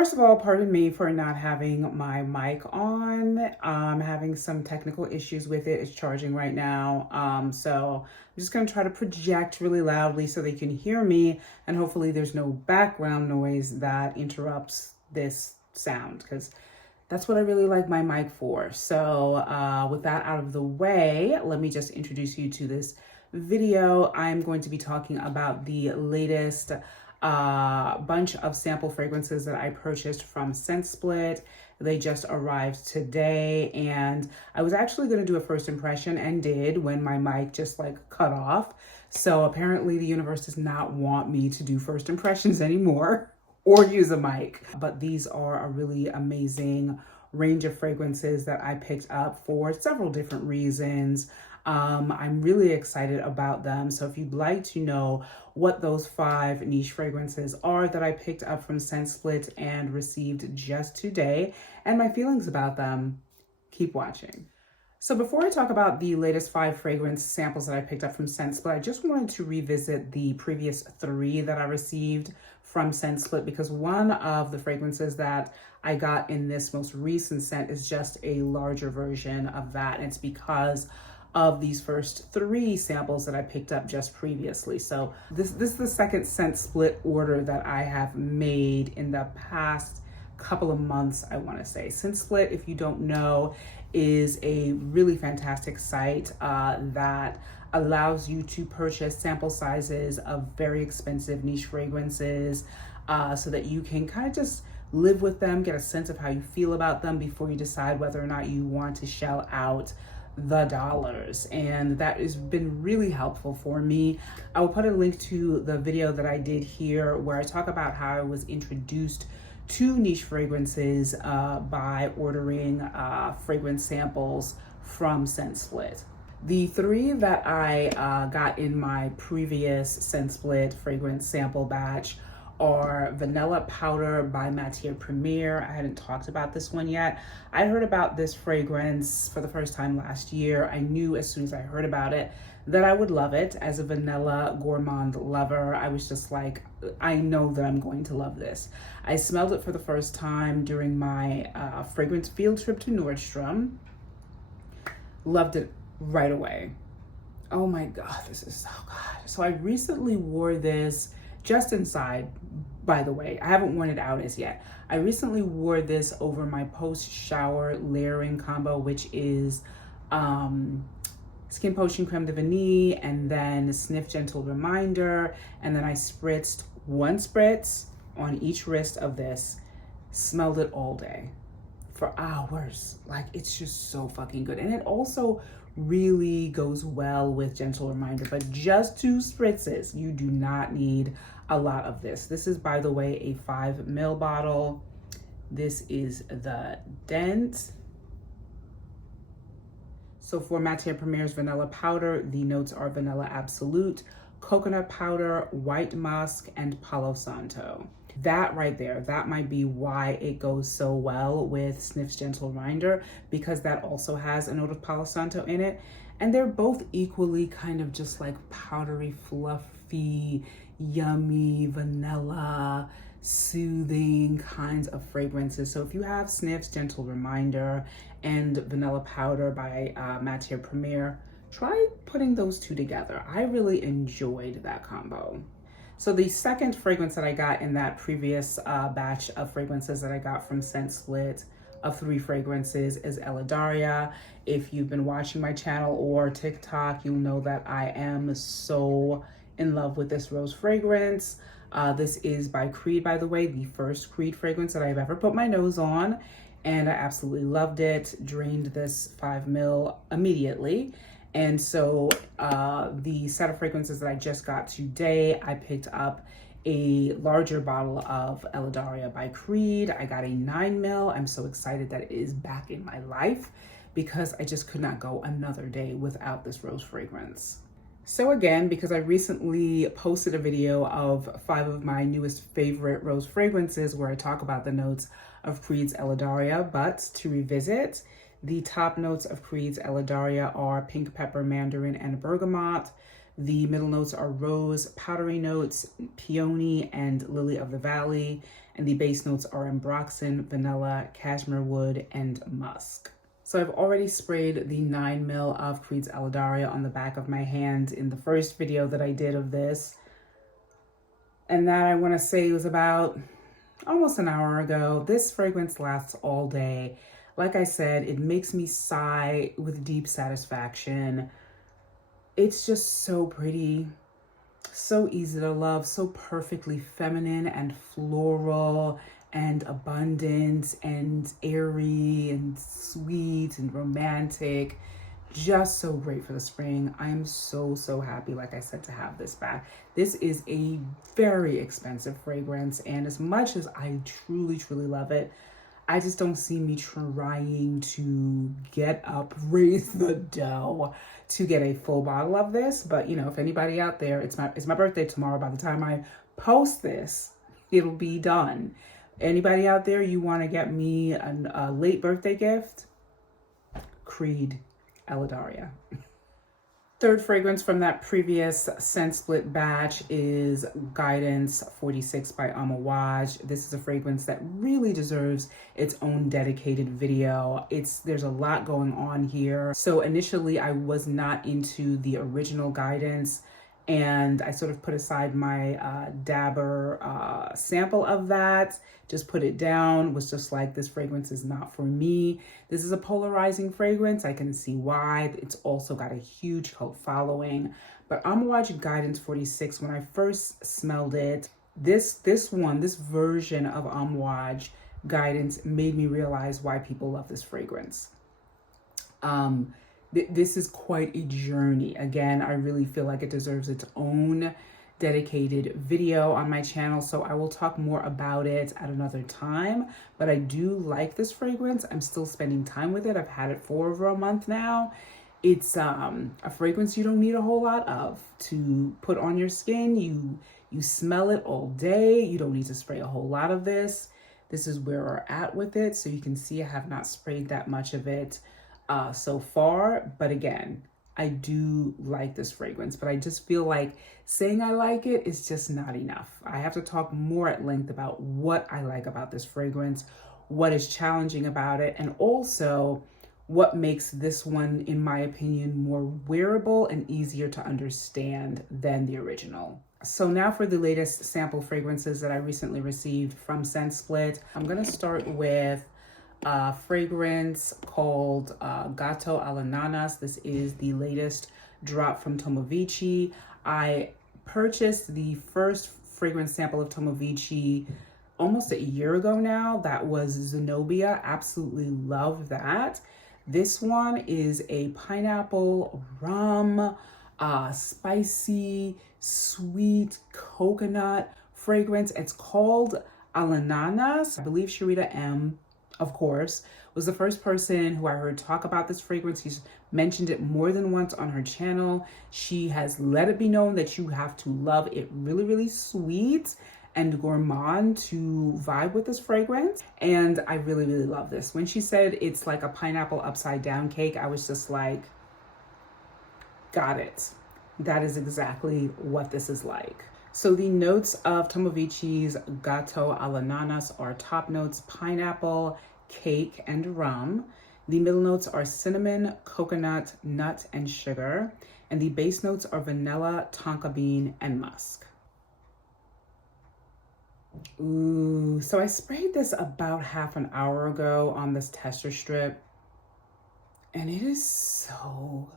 First of all, pardon me for not having my mic on. I'm having some technical issues with it. It's charging right now. So I'm just going to try to project really loudly so they can hear me. And hopefully there's no background noise that interrupts this sound, because that's what I really like my mic for. So with that out of the way, let me just introduce you to this video. I'm going to be talking about the latest bunch of sample fragrances that I purchased from ScentSplit. They just arrived today, and I was actually going to do a first impression and did when my mic just cut off. So apparently the universe does not want me to do first impressions anymore or use a mic. But these are a really amazing range of fragrances that I picked up for several different reasons. I'm really excited about them. So if you'd like to know what those 5 niche fragrances are that I picked up from ScentSplit and received just today, and my feelings about them, keep watching. So before I talk about the latest 5 fragrance samples that I picked up from ScentSplit, I just wanted to revisit the previous 3 that I received from ScentSplit, because one of the fragrances that I got in this most recent scent is just a larger version of that. And it's because of these first 3 samples that I picked up just previously. So this is the second ScentSplit order that I have made in the past couple of months, I want to say. ScentSplit, if you don't know, is a really fantastic site that allows you to purchase sample sizes of very expensive niche fragrances so that you can kind of just live with them, get a sense of how you feel about them before you decide whether or not you want to shell out the dollars. And that has been really helpful for me. I will put a link to the video that I did here where I talk about how I was introduced to niche fragrances by ordering fragrance samples from ScentSplit. The 3 that I got in my previous ScentSplit fragrance sample batch are Vanilla Powder by Matiere Premier. I hadn't talked about this one yet. I heard about this fragrance for the first time last year. I knew as soon as I heard about it that I would love it. As a vanilla gourmand lover, I was just like, I know that I'm going to love this. I smelled it for the first time during my fragrance field trip to Nordstrom. Loved it right away. Oh my God, this is so good. So I recently wore this just inside, by the way. I haven't worn it out as yet. I recently wore this over my post-shower layering combo, which is Skin Potion Creme de Vanille and then Sniff Gentle Reminder. And then I spritzed 1 spritz on each wrist of this. Smelled it all day for hours. Like, it's just so fucking good. And it also really goes well with Gentle Reminder, but just 2 spritzes. You do not need a lot of this. This is, by the way, a 5 ml bottle. This is the dent. So for Matiere Premier's Vanilla Powder, the notes are Vanilla Absolute, Coconut Powder, White Musk, and Palo Santo. That right there, that might be why it goes so well with Sniff's Gentle Reminder, because that also has a note of Palo Santo in it. And they're both equally kind of just like powdery, fluffy, yummy, vanilla, soothing kinds of fragrances. So if you have Sniff's Gentle Reminder and Vanilla Powder by Matiere Premier, try putting those 2 together. I really enjoyed that combo. So the second fragrance that I got in that previous batch of fragrances that I got from ScentSplit of 3 fragrances is Eladaria. If you've been watching my channel or TikTok, you'll know that I am so in love with this rose fragrance. This is by Creed, by the way, the first Creed fragrance that I've ever put my nose on, and I absolutely loved it. Drained this 5 ml immediately. And so the set of fragrances that I just got today, I picked up a larger bottle of Eladaria by Creed. I got a 9 ml. I'm so excited that it is back in my life because I just could not go another day without this rose fragrance. So again, because I recently posted a video of 5 of my newest favorite rose fragrances where I talk about the notes of Creed's Eladaria, but to revisit, the top notes of Creed's Eladaria are pink pepper, mandarin, and bergamot. The middle notes are rose, powdery notes, peony, and lily of the valley. And the base notes are ambroxan, vanilla, cashmere wood, and musk. So I've already sprayed the 9 ml of Creed's Eladaria on the back of my hand in the first video that I did of this. And that, I want to say, was about almost an hour ago. This fragrance lasts all day. Like I said, it makes me sigh with deep satisfaction. It's just so pretty, so easy to love, so perfectly feminine and floral and abundant and airy and sweet and romantic. Just so great for the spring. I am so happy, like I said, to have this back. This is a very expensive fragrance, and as much as I truly love it, I just don't see me trying to get up, raise the dough to get a full bottle of this. But you know, if anybody out there, it's my birthday tomorrow. By the time I post this, it'll be done. Anybody out there, you want to get me a late birthday gift? Creed Eladaria. Third fragrance from that previous scent split batch is Guidance 46 by Amouage. This is a fragrance that really deserves its own dedicated video. There's a lot going on here. So initially I was not into the original Guidance, and I sort of put aside my dabber sample of that, just put it down, was just like, this fragrance is not for me. This is a polarizing fragrance. I can see why. It's also got a huge cult following. But Amouage Guidance 46, when I first smelled it, this version of Amouage Guidance made me realize why people love this fragrance. This is quite a journey. Again, I really feel like it deserves its own dedicated video on my channel, so I will talk more about it at another time. But I do like this fragrance. I'm still spending time with it. I've had it for over a month now. It's a fragrance you don't need a whole lot of to put on your skin. You smell it all day. You don't need to spray a whole lot of this. This is where we're at with it. So you can see I have not sprayed that much of it so far, but again, I do like this fragrance, but I just feel like saying I like it is just not enough. I have to talk more at length about what I like about this fragrance, what is challenging about it, and also what makes this one, in my opinion, more wearable and easier to understand than the original. So now for the latest sample fragrances that I recently received from Scent Split. I'm gonna start with a fragrance called Gateau Ananas. This is the latest drop from Tomavicci. I purchased the first fragrance sample of Tomavicci almost a year ago now. That was Zenobia. Absolutely love that. This one is a pineapple, rum, spicy, sweet coconut fragrance. It's called Ananas. I believe Sharita M, of course, was the first person who I heard talk about this fragrance. She's mentioned it more than once on her channel. She has let it be known that you have to love it really sweet and gourmand to vibe with this fragrance. And I really love this. When she said it's like a pineapple upside down cake, I was just like, got it. That is exactly what this is like. So the notes of Tomavicci's Gateau Ananas are top notes pineapple, cake, and rum. The middle notes are cinnamon, coconut, nut, and sugar. And the base notes are vanilla, tonka bean, and musk. Ooh, so I sprayed this about half an hour ago on this tester strip, and it is so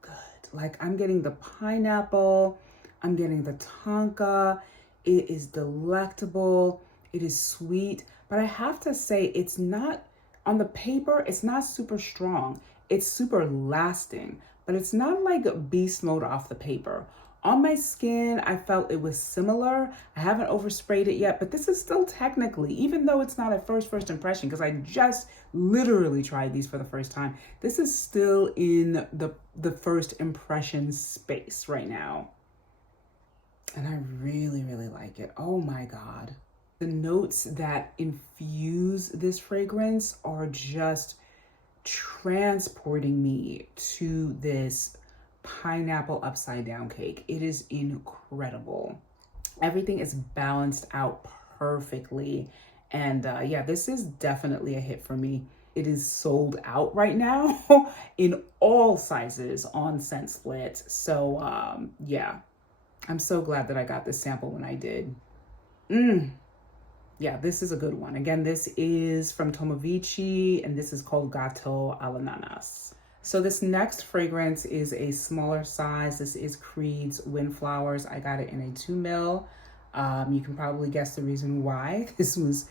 good. Like, I'm getting the pineapple, I'm getting the tonka. It is delectable. It is sweet, but I have to say, it's not, on the paper, it's not super strong. It's super lasting, but it's not like beast mode off the paper. On my skin, I felt it was similar. I haven't oversprayed it yet, but this is still technically, even though it's not a first impression, because I just literally tried these for the first time, this is still in the first impression space right now. And I really like it. Oh my God. The notes that infuse this fragrance are just transporting me to this pineapple upside down cake. It is incredible. Everything is balanced out perfectly. And yeah, this is definitely a hit for me. It is sold out right now in all sizes on Scent Split. So yeah, I'm so glad that I got this sample when I did. Yeah, this is a good one. Again, this is from Tomavicci, and this is called Gateau Alananas. So this next fragrance is a smaller size. This is Creed's Windflowers. I got it in a 2 ml. You can probably guess the reason why. This was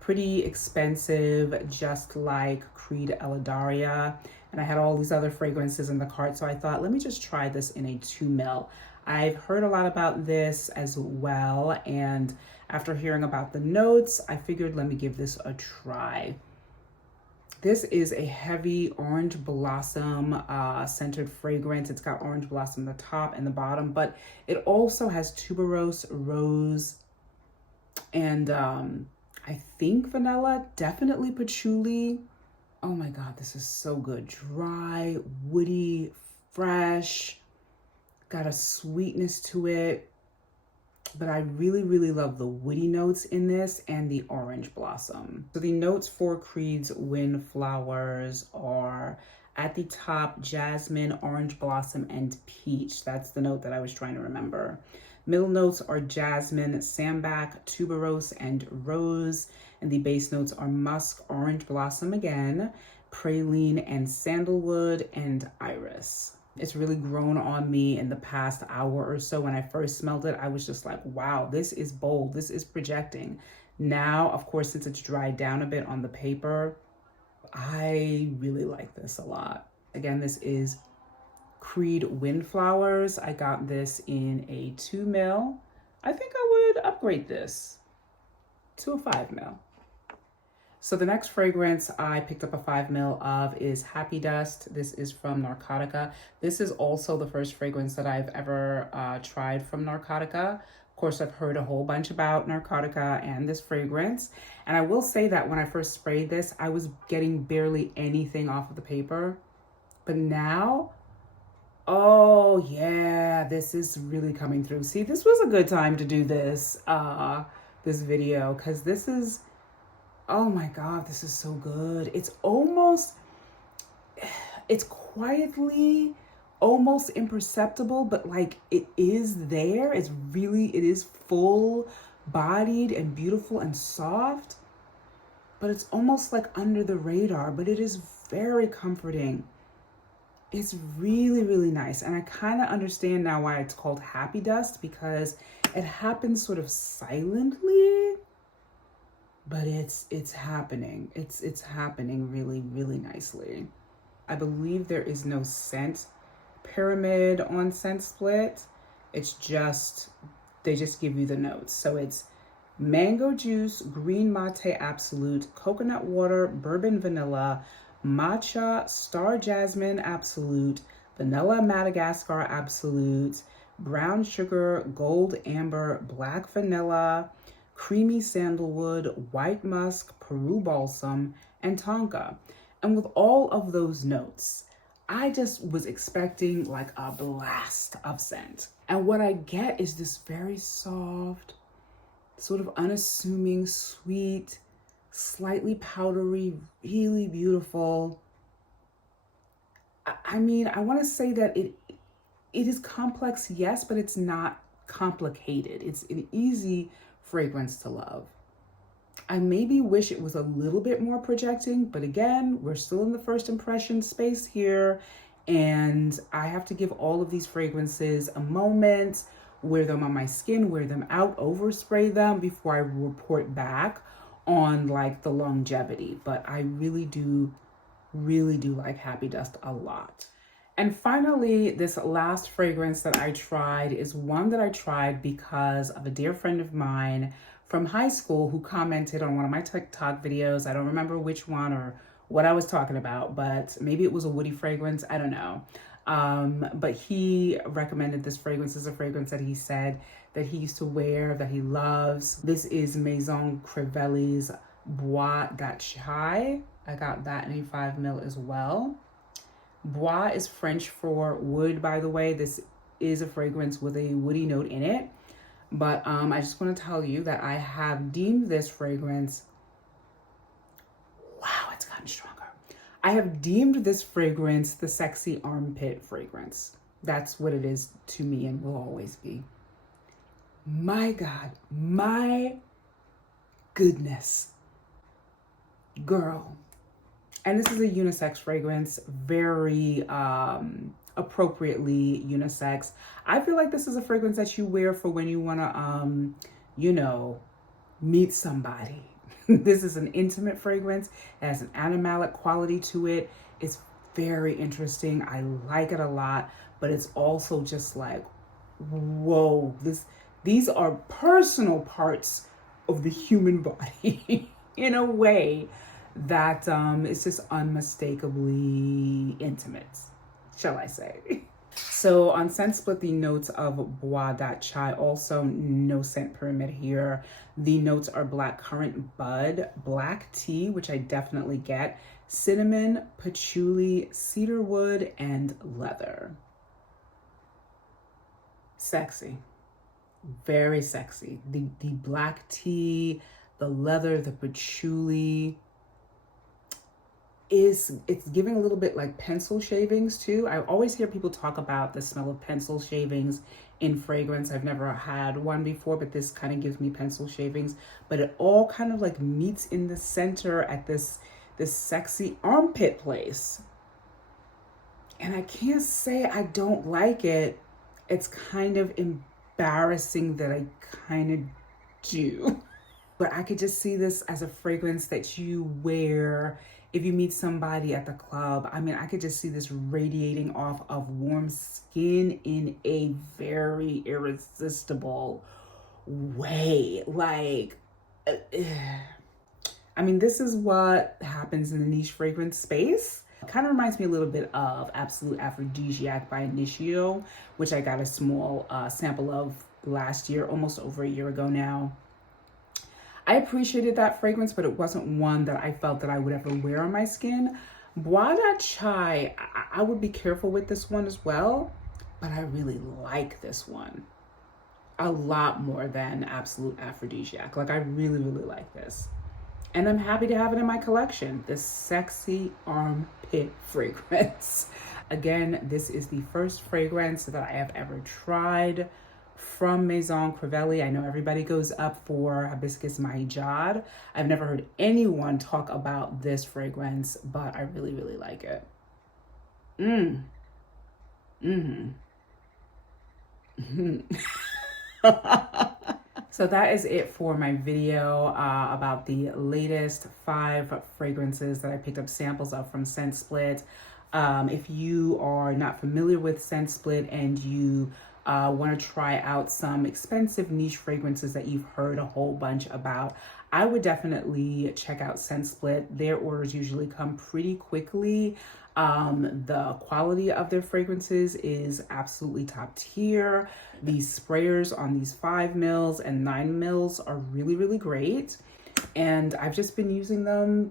pretty expensive, just like Creed Eladaria. And I had all these other fragrances in the cart, so I thought, let me just try this in a 2 ml. I've heard a lot about this as well, and after hearing about the notes, I figured let me give this a try. This is a heavy orange blossom centered fragrance. It's got orange blossom at the top and the bottom, but it also has tuberose, rose, and I think vanilla, definitely patchouli. Oh my God, this is so good. Dry, woody, fresh, got a sweetness to it. But I really, really love the woody notes in this and the orange blossom. So the notes for Creed's Windflowers are at the top, jasmine, orange blossom, and peach. That's the note that I was trying to remember. Middle notes are jasmine, sambac, tuberose, and rose. And the base notes are musk, orange blossom again, praline, and sandalwood, and iris. It's really grown on me in the past hour or so. When I first smelled it, I was just like, wow, this is bold. This is projecting. Now, of course, since it's dried down a bit on the paper, I really like this a lot. Again, this is Creed Windflowers. I got this in a 2 ml. I think I would upgrade this to a 5 ml. So the next fragrance I picked up a 5 ml of is Happy Dust. This is from Narcotica. This is also the first fragrance that I've ever tried from Narcotica. Of course, I've heard a whole bunch about Narcotica and this fragrance. And I will say that when I first sprayed this, I was getting barely anything off of the paper. But now, oh yeah, this is really coming through. See, this was a good time to do this, this video, because this is, oh my God, this is so good. It's almost, it's quietly almost imperceptible, but like it is there. It's really, it is full bodied and beautiful and soft, but it's almost like under the radar, but it is very comforting. It's really, really nice. And I kind of understand now why it's called Happy Dust, because it happens sort of silently, but it's happening. It's happening really, really nicely. I believe there is no scent pyramid on Scent Split. It's just, they just give you the notes. So it's mango juice, green mate absolute, coconut water, bourbon vanilla, matcha, star jasmine absolute, vanilla Madagascar absolute, brown sugar, gold amber, black vanilla, creamy sandalwood, white musk, Peru balsam, and tonka. And with all of those notes, I just was expecting like a blast of scent. And what I get is this very soft, sort of unassuming, sweet, slightly powdery, really beautiful. I mean, I want to say that it is complex, yes, but it's not complicated. It's an easy fragrance to love. I maybe wish it was a little bit more projecting, but again, we're still in the first impression space here, and I have to give all of these fragrances a moment, wear them on my skin, wear them out, overspray them before I report back on like the longevity. But I really do like Happy Dust a lot. And finally, this last fragrance that I tried is one that I tried because of a dear friend of mine from high school who commented on one of my TikTok videos. I don't remember which one or what I was talking about, but maybe it was a woody fragrance, I don't know. But he recommended this fragrance as a fragrance that he said that he used to wear, that he loves. This is Maison Crivelli's Bois. I got that in a 5 ml as well. Bois is French for wood, by the way. This is a fragrance with a woody note in it. But I just want to tell you that I have deemed this fragrance, wow, it's gotten stronger. I have deemed this fragrance the sexy armpit fragrance. That's what it is to me and will always be. My God, my goodness, girl. And this is a unisex fragrance, very appropriately unisex. I feel like this is a fragrance that you wear for when you want to, you know, meet somebody. This is an intimate fragrance. It has an animalic quality to it. It's very interesting. I like it a lot, but it's also just like, whoa, these are personal parts of the human body in a way that is just unmistakably intimate, shall I say. So on Scent Split, the notes of Bois Chai, also no scent pyramid here. The notes are black currant bud, black tea, which I definitely get, cinnamon, patchouli, cedarwood, and leather. Sexy, very sexy. The black tea, the leather, the patchouli, it's giving a little bit like pencil shavings too. I always hear people talk about the smell of pencil shavings in fragrance. I've never had one before, but this kind of gives me pencil shavings. But it all kind of like meets in the center at this sexy armpit place. And I can't say I don't like it. It's kind of embarrassing that I kind of do. But I could just see this as a fragrance that you wear if you meet somebody at the club. I mean, I could just see this radiating off of warm skin in a very irresistible way. Like, I mean, this is what happens in the niche fragrance space. It kind of reminds me a little bit of Absolute Aphrodisiac by Initio, which I got a small sample of last year, almost over a year ago now. I appreciated that fragrance, but it wasn't one that I felt that I would ever wear on my skin. Bois Chai, I would be careful with this one as well, but I really like this one a lot more than Absolute Aphrodisiac. Like, I really, really like this. And I'm happy to have it in my collection, this sexy armpit fragrance. Again, this is the first fragrance that I have ever tried from Maison Crivelli. I know everybody goes up for Hibiscus Mahijad. I've never heard anyone talk about this fragrance, but I really, really like it. So that is it for my video about the latest 5 fragrances that I picked up samples of from Scent Split. If you are not familiar with Scent Split and you want to try out some expensive niche fragrances that you've heard a whole bunch about, I would definitely check out Scent Split. Their orders usually come pretty quickly. The quality of their fragrances is absolutely top tier. These sprayers on these 5 mils and 9 mils are really, really great. And I've just been using them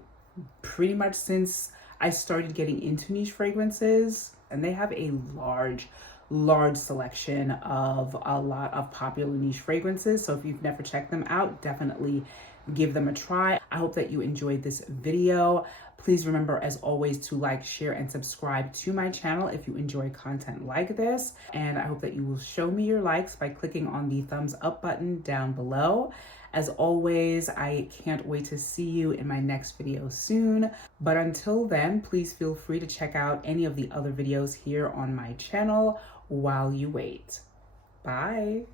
pretty much since I started getting into niche fragrances. And they have a large selection of a lot of popular niche fragrances. So if you've never checked them out, definitely give them a try. I hope that you enjoyed this video. Please remember, as always, to like, share, and subscribe to my channel if you enjoy content like this. And I hope that you will show me your likes by clicking on the thumbs up button down below. As always, I can't wait to see you in my next video soon. But until then, please feel free to check out any of the other videos here on my channel while you wait. Bye.